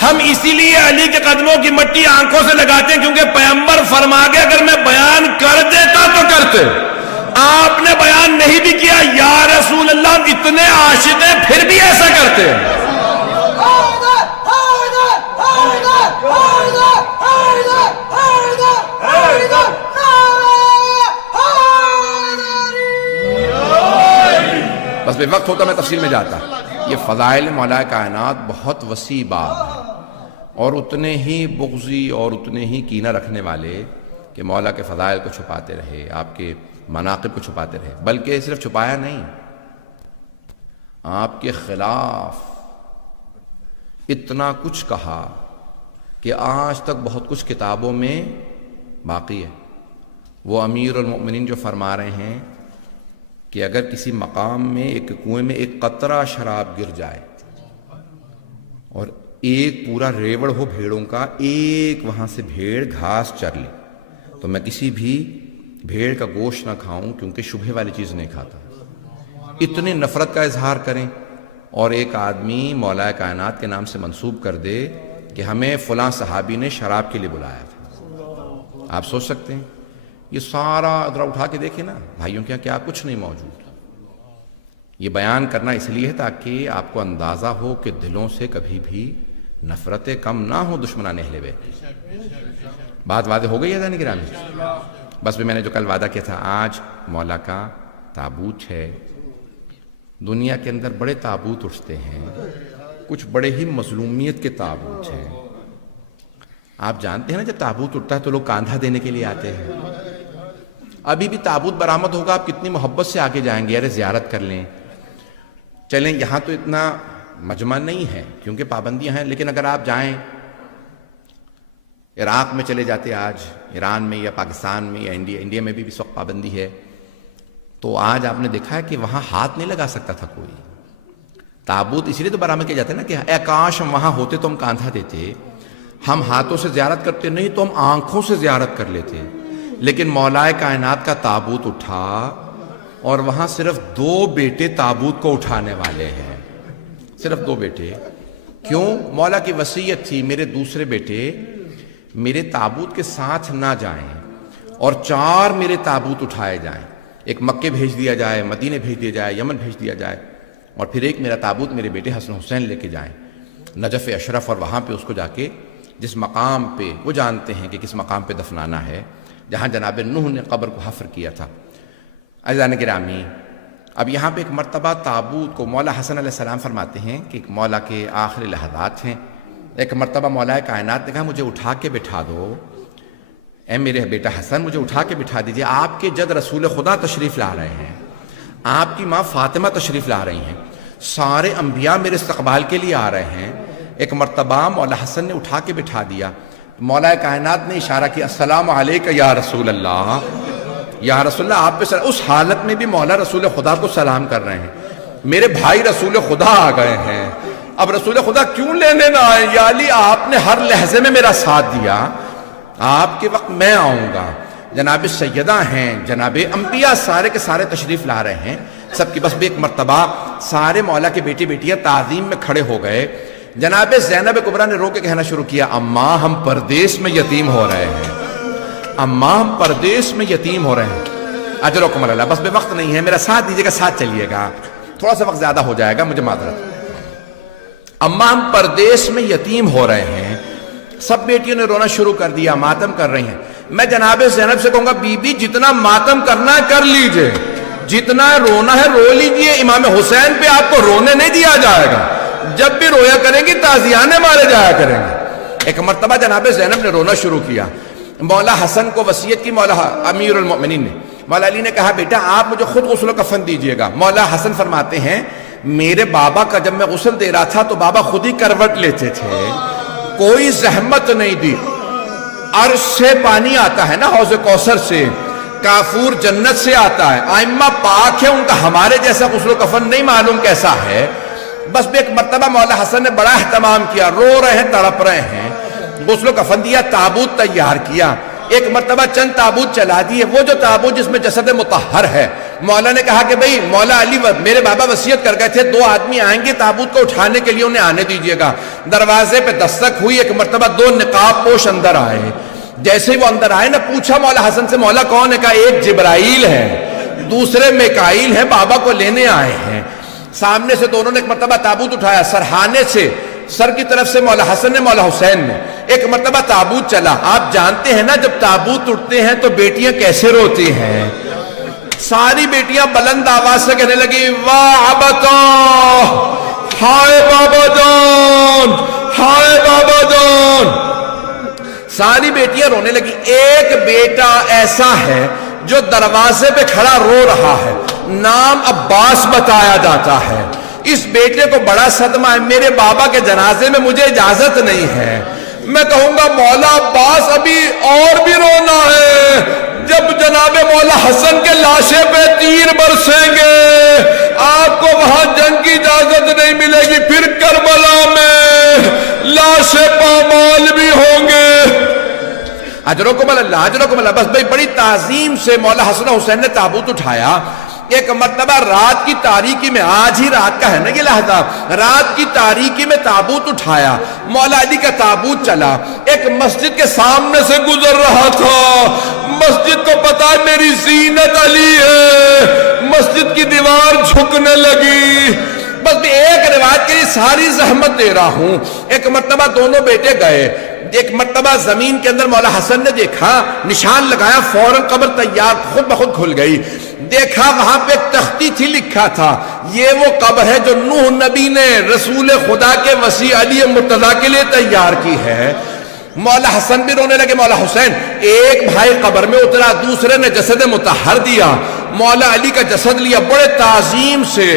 ہم اسی لیے علی کے قدموں کی مٹی آنکھوں سے لگاتے ہیں کیونکہ پیغمبر فرما گئے اگر میں بیان کر دیتا تو کرتے، آپ نے بیان نہیں بھی کیا، یا رسول اللہ ہم اتنے عاشق ہیں پھر بھی ایسا کرتے ہیں۔ بس بے وقت ہوتا میں تفصیل میں جاتا۔ یہ فضائل مولا کائنات بہت وسیع باب ہے، اور اتنے ہی بغضی اور اتنے ہی کینہ رکھنے والے کہ مولا کے فضائل کو چھپاتے رہے، آپ کے مناقب کو چھپاتے رہے، بلکہ صرف چھپایا نہیں، آپ کے خلاف اتنا کچھ کہا کہ آج تک بہت کچھ کتابوں میں باقی ہے۔ وہ امیر المؤمنین جو فرما رہے ہیں کہ اگر کسی مقام میں ایک کنویں میں ایک قطرہ شراب گر جائے اور ایک پورا ریوڑ ہو بھیڑوں کا، ایک وہاں سے بھیڑ گھاس چر لے تو میں کسی بھی بھیڑ کا گوشت نہ کھاؤں، کیونکہ شبہ والی چیز نہیں کھاتا. اتنی نفرت کا اظہار کریں اور ایک آدمی مولا کائنات کے نام سے منسوب کر دے کہ ہمیں فلاں صحابی نے شراب کے لیے بلایا تھا. آپ سوچ سکتے ہیں یہ سارا ذرا اٹھا کے دیکھیں نا بھائیوں کیا کیا کچھ نہیں موجود. یہ بیان کرنا اس لیے ہے تاکہ آپ کو اندازہ ہو کہ دلوں سے کبھی بھی نفرتیں کم نہ ہو دشمنان اہل بیت. بات واضح ہو گئی ہے ذہن گرامی؟ بس بھی میں نے جو کل وعدہ کیا تھا، آج مولا کا تابوت ہے. دنیا کے اندر بڑے تابوت اٹھتے ہیں، کچھ بڑے ہی مظلومیت کے تابوت ہیں. آپ جانتے ہیں نا جب تابوت اٹھتا ہے تو لوگ کاندھا دینے کے لیے آتے ہیں. ابھی بھی تابوت برآمد ہوگا، آپ کتنی محبت سے آگے جائیں گے، ارے زیارت کر لیں. چلیں یہاں تو اتنا مجمع نہیں ہے کیونکہ پابندیاں ہیں، لیکن اگر آپ جائیں عراق میں چلے جاتے، آج ایران میں یا پاکستان میں یا انڈیا میں بھی اس وقت پابندی ہے، تو آج آپ نے دیکھا ہے کہ وہاں ہاتھ نہیں لگا سکتا تھا کوئی. تابوت اس لیے تو برآمد کیا جاتا ہے نا کہ اے کاش ہم وہاں ہوتے تو ہم کاندھا دیتے. ہم ہاتھوں سے زیارت کرتے نہیں تو ہم آنکھوں سے زیارت کر لیتے. لیکن مولا کائنات کا تابوت اٹھا اور وہاں صرف 2 بیٹے تابوت کو اٹھانے والے ہیں، صرف 2 بیٹے. کیوں؟ مولا کی وصیت تھی میرے دوسرے بیٹے میرے تابوت کے ساتھ نہ جائیں اور 4 میرے تابوت اٹھائے جائیں. ایک مکے بھیج دیا جائے، مدینے بھیج دیا جائے، یمن بھیج دیا جائے، اور پھر ایک میرا تابوت میرے بیٹے حسن حسین لے کے جائیں نجف اشرف، اور وہاں پہ اس کو جا کے جس مقام پہ وہ جانتے ہیں کہ کس مقام پہ دفنانا ہے، جہاں جناب نوح نے قبر کو حفر کیا تھا. عزیزان گرامی، اب یہاں پہ ایک مرتبہ تابوت کو مولا حسن علیہ السلام فرماتے ہیں کہ مولا کے آخری لحظات ہیں. ایک مرتبہ مولا کائنات نے کہا مجھے اٹھا کے بٹھا دو، اے میرے بیٹا حسن مجھے اٹھا کے بٹھا دیجئے. آپ کے جد رسول خدا تشریف لا رہے ہیں، آپ کی ماں فاطمہ تشریف لا رہی ہیں، سارے انبیاء میرے استقبال کے لیے آ رہے ہیں. ایک مرتبہ مولا حسن نے اٹھا کے بٹھا دیا. مولا کائنات نے اشارہ کیا السلام علیکہ یا رسول اللہ، یا رسول اللہ آپ پہ سلام. اس حالت میں بھی مولا رسول خدا کو سلام کر رہے ہیں. میرے بھائی رسول خدا آ گئے ہیں. اب رسول خدا کیوں لینے نہ آئے؟ یا علی آپ نے ہر لحظے میں میرا ساتھ دیا، آپ کے وقت میں آؤں گا. جناب سیدہ ہیں، جناب انبیاء سارے کے سارے تشریف لا رہے ہیں سب کی. بس بھی ایک مرتبہ سارے مولا کے بیٹے بیٹیاں تعظیم میں کھڑے ہو گئے. جناب زینب کبریٰ نے رو کے کہنا شروع کیا اماں ہم پردیس میں یتیم ہو رہے ہیں، اماں ہم پردیس میں یتیم ہو رہے ہیں. اجرکم اللہ. بس بے وقت نہیں ہے، میرا ساتھ دیجیے گا، ساتھ چلیے گا، تھوڑا سا وقت زیادہ ہو جائے گا، مجھے معذرت. اماں ہم پردیس میں یتیم ہو رہے ہیں. سب بیٹیوں نے رونا شروع کر دیا، ماتم کر رہی ہیں. میں جناب زینب سے کہوں گا بی بی جتنا ماتم کرنا ہے کر لیجئے، جتنا رونا ہے رو لیجئے. امام حسین پہ آپ کو رونے نہیں دیا جائے گا، جب بھی رویا کریں گی تازیانے مارے جایا کریں گے. ایک مرتبہ جناب زینب نے رونا شروع کیا. مولا حسن کو وصیت کی مولا امیر المؤمنین نے. مولا علی نے کہا بیٹا آپ مجھے خود غسل و کفن دیجئے گا. مولا حسن فرماتے ہیں میرے بابا کا جب میں غسل دے رہا تھا تو بابا خود ہی کروٹ لیتے تھے، کوئی زحمت نہیں دی. عرش سے پانی آتا ہے نا، حوض کوثر سے، کافور جنت سے آتا ہے. ائمہ پاک ہے، ان کا ہمارے جیسا غسل و کفن نہیں معلوم کیسا ہے. بس بھی ایک مرتبہ مولا حسن نے بڑا اہتمام کیا، رو رہے ہیں، تڑپ رہے ہیں. غسل و کفن دیا، تابوت تیار کیا. ایک مرتبہ چند تابوت چلا دیے. وہ جو تابوت جس میں جسد مطہر ہے، مولا نے کہا کہ بھئی مولا علی میرے بابا وصیت کر گئے تھے 2 آدمی آئیں گے تابوت کو اٹھانے کے لیے، انہیں آنے دیجئے گا. دروازے پہ دستک ہوئی. ایک مرتبہ 2 نقاب پوش اندر آئے. جیسے ہی وہ اندر آئے نا، پوچھا مولا حسن سے مولا کون ہے؟ کہا ایک جبرائیل ہے، دوسرے میکائیل ہیں، بابا کو لینے آئے ہیں. سامنے سے دونوں نے ایک مرتبہ تابوت اٹھایا، سرحانے سے سر کی طرف سے مولا حسن نے، مولا حسین نے. ایک مرتبہ تابوت چلا. آپ جانتے ہیں نا جب تابوت اٹھتے ہیں تو بیٹیاں کیسے روتی ہیں. ساری بیٹیاں بلند آواز سے کہنے لگی واہ ابتا، ہائے بابا جان، ہائے بابا جان. ساری بیٹیاں رونے لگی. ایک بیٹا ایسا ہے جو دروازے پہ کھڑا رو رہا ہے، نام عباس بتایا جاتا ہے. اس بیٹے کو بڑا صدمہ ہے، میرے بابا کے جنازے میں مجھے اجازت نہیں ہے. میں کہوں گا مولا عباس ابھی اور بھی رونا ہے. جب جناب مولا حسن کے لاشے پہ تیر برسیں گے آپ کو وہاں جنگ کی اجازت نہیں ملے گی. پھر کربلا میں لاشیں پامال بھی ہوں گے. اجرکم اللہ اجرکم اللہ. بس بھئی بڑی تعظیم سے مولا حسن حسین نے تابوت اٹھایا. ایک مرتبہ رات کی تاریکی میں، آج ہی رات کا ہے نا یہ لحظہ، رات کی تاریکی میں تابوت اٹھایا، مولا علی کا تابوت چلا، ایک مسجد کے سامنے سے گزر رہا تھا. مسجد کو پتا ہے میری زینت علی ہے، مسجد کی دیوار جھکنے لگی. بس میں ایک روایت کے لیے ساری زحمت دے رہا ہوں. ایک مرتبہ دونوں بیٹے گئے، ایک مرتبہ زمین کے اندر مولا حسن نے دیکھا، نشان لگایا، فوراً قبر تیار خود بخود کھل گئی. دیکھا وہاں پہ ایک تختی تھی، لکھا تھا یہ وہ قبر ہے جو نوح نبی نے رسول خدا کے وسیع علی مرتضیٰ کے لیے تیار کی ہے. مولا حسن بھی رونے لگے. مولا حسین، ایک بھائی قبر میں اترا، دوسرے نے جسد مطہر دیا. مولا علی کا جسد لیا، بڑے تعظیم سے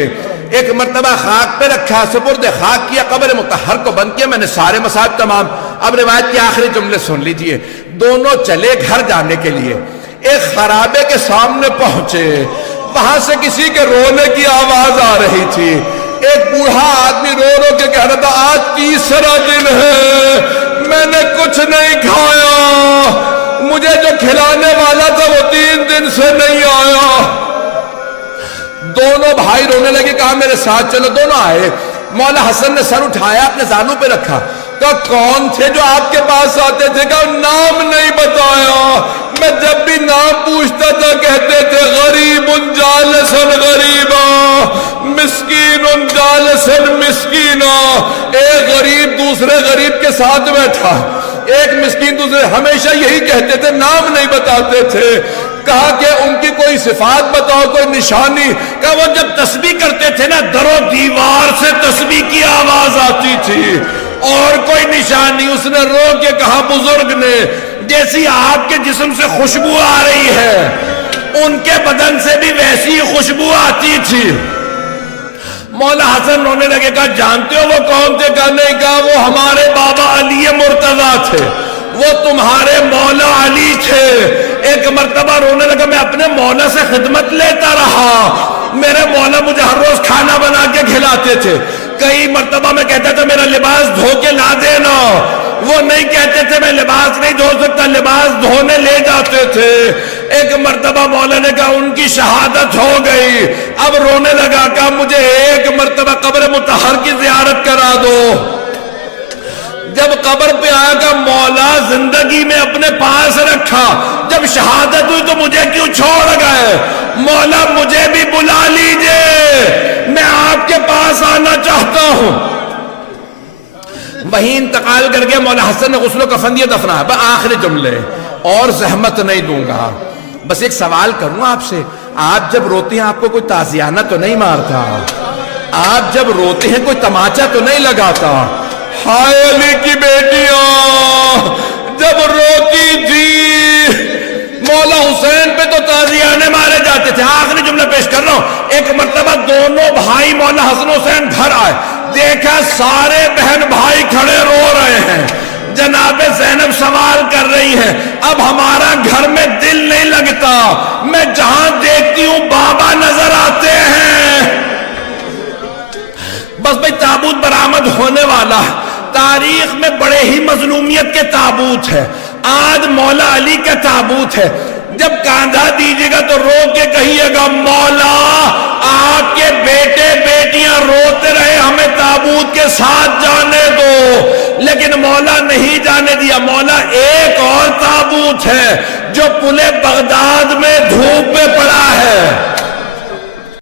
ایک مرتبہ خاک پہ رکھا، سپرد خاک کیا، قبر مطہر کو بند کیا. میں نے سارے مصائب تمام. اب روایت کے آخری جملے سن لیجئے. دونوں چلے گھر جانے کے لیے، ایک خرابے کے سامنے پہنچے، وہاں سے کسی کے رونے کی آواز آ رہی تھی. ایک بوڑھا آدمی رو رو کے کہہ رہا تھا آج تیسرا دن ہے، میں نے کچھ نہیں کھایا، مجھے جو کھلانے والا تھا وہ 3 دن سے نہیں آیا. دونوں بھائی رونے لگے، کہا میرے ساتھ چلو. دونوں آئے. مولا حسن نے سر اٹھایا، اپنے زانوں پہ رکھا. کہا کون تھے جو آپ کے پاس آتے تھے؟ کہا نام نہیں بتایا. میں جب بھی نام پوچھتا تھا کہتے تھے غریب جالسن غریبا، مسکین جالسن مسکینا. ایک غریب دوسرے غریب کے ساتھ بیٹھا، ایک مسکین دوسرے، ہمیشہ یہی کہتے تھے، نام نہیں بتاتے تھے. کہا کہ ان کی کوئی صفات بتاؤ، کوئی نشانی. کہا وہ جب تسبیح کرتے تھے نا، در و دیوار سے تسبیح کی آواز آتی تھی. اور کوئی نشانی. اس نے رو کے کہا بزرگ نے جیسی آپ کے جسم سے خوشبو آ رہی ہے ان کے بدن سے بھی ویسی خوشبو آتی تھی. مولا حسن رونے لگے. کہا جانتے ہو وہ کون تھے؟ کہا نہیں. کہا وہ ہمارے بابا علی مرتضیٰ تھے، وہ تمہارے مولا علی تھے. ایک مرتبہ رونے لگا، میں اپنے مولا سے خدمت لیتا رہا، میرے مولا مجھے ہر روز کھانا بنا کے کھلاتے تھے. کئی مرتبہ میں کہتا تھا میرا لباس دھو کے لا دینا، وہ نہیں کہتے تھے میں لباس نہیں دھو سکتا، لباس دھونے لے جاتے تھے. ایک مرتبہ مولا نے کہا ان کی شہادت ہو گئی. اب رونے لگا، کہا مجھے ایک مرتبہ قبر مطہر کی زیارت کرا دو. جب قبر پہ آیا کہ مولا زندگی میں اپنے پاس رکھا، جب شہادت ہوئی تو مجھے کیوں چھوڑ گئے؟ مولا مجھے بھی بلا لیجئے، میں آپ کے پاس آنا چاہتا ہوں. وہیں انتقال کر کے مولا حسن نے غسل و کفن دیا، دفنا. بس آخری جملے، اور زحمت نہیں دوں گا. بس ایک سوال کروں آپ سے، آپ جب روتے ہیں آپ کو کوئی تازیانہ تو نہیں مارتا؟ آپ جب روتے ہیں کوئی تماچا تو نہیں لگاتا؟ ہائے علی کی بیٹیاں جب روتی تھی مولا حسین پہ تو تازیانے مارے جاتے تھے. آخری جملہ پیش کر رہا ہوں. ایک مرتبہ دونوں بھائی مولا حسن حسین گھر آئے، دیکھا سارے بہن بھائی کھڑے رو رہے ہیں. جناب زینب سوال کر رہی ہیں اب ہمارا گھر میں دل نہیں لگتا، میں جہاں دیکھتی ہوں بابا نظر آتے ہیں. بس بھئی تابوت برآمد ہونے والا. تاریخ میں بڑے ہی مظلومیت کے تابوت ہے. آج مولا علی کا تابوت ہے. جب کاندھا دیجیے گا تو رو کے کہیے گا مولا آپ کے بیٹے بیٹیاں روتے رہے، ہمیں تابوت کے ساتھ جانے دو. لیکن مولا نہیں جانے دیا. مولا ایک اور تابوت ہے جو پلے بغداد میں دھوپ پہ پڑا ہے.